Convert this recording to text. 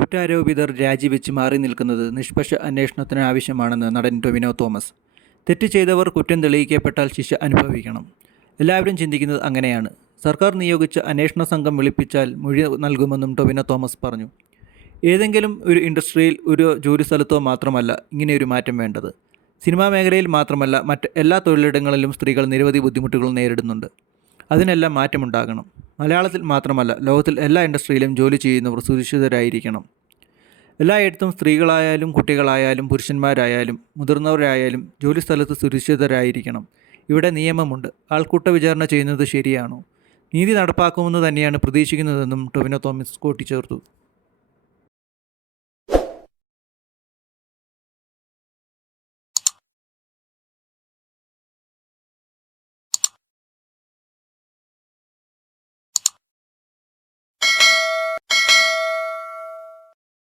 കുറ്റാരോപിതർ രാജിവെച്ച് മാറി നിൽക്കുന്നത് നിഷ്പക്ഷ അന്വേഷണത്തിന് ആവശ്യമാണെന്ന് നടൻ ടൊവിനോ തോമസ്. തെറ്റ് ചെയ്തവർ കുറ്റം തെളിയിക്കപ്പെട്ടാൽ ശിക്ഷ അനുഭവിക്കണം. എല്ലാവരും ചിന്തിക്കുന്നത് അങ്ങനെയാണ്. സർക്കാർ നിയോഗിച്ച അന്വേഷണ സംഘം വിളിപ്പിച്ചാൽ മൊഴി നൽകുമെന്നും ടൊവിനോ തോമസ് പറഞ്ഞു. ഏതെങ്കിലും ഒരു ഇൻഡസ്ട്രിയിൽ ഒരു ജോലി സ്ഥലത്തോ മാത്രമല്ല ഇങ്ങനെയൊരു മാറ്റം വേണ്ടത്. സിനിമാ മേഖലയിൽ മാത്രമല്ല മറ്റ് എല്ലാ തൊഴിലിടങ്ങളിലും സ്ത്രീകൾ നിരവധി ബുദ്ധിമുട്ടുകൾ നേരിടുന്നുണ്ട്. അതിനെല്ലാം മാറ്റമുണ്ടാകണം. മലയാളത്തിൽ മാത്രമല്ല ലോകത്തിൽ എല്ലാ ഇൻഡസ്ട്രിയിലും ജോലി ചെയ്യുന്നവർ സുരക്ഷിതരായിരിക്കണം. എല്ലായിടത്തും സ്ത്രീകളായാലും കുട്ടികളായാലും പുരുഷന്മാരായാലും മുതിർന്നവരായാലും ജോലി സ്ഥലത്ത് സുരക്ഷിതരായിരിക്കണം. ഇവിടെ നിയമമുണ്ട്. ആൾക്കൂട്ട വിചാരണ ചെയ്യുന്നത് ശരിയാണോ? നീതി നടപ്പാക്കുമെന്ന് തന്നെയാണ് പ്രതീക്ഷിക്കുന്നതെന്നും ടൊവിനോ തോമസ് കൂട്ടിച്ചേർത്തു.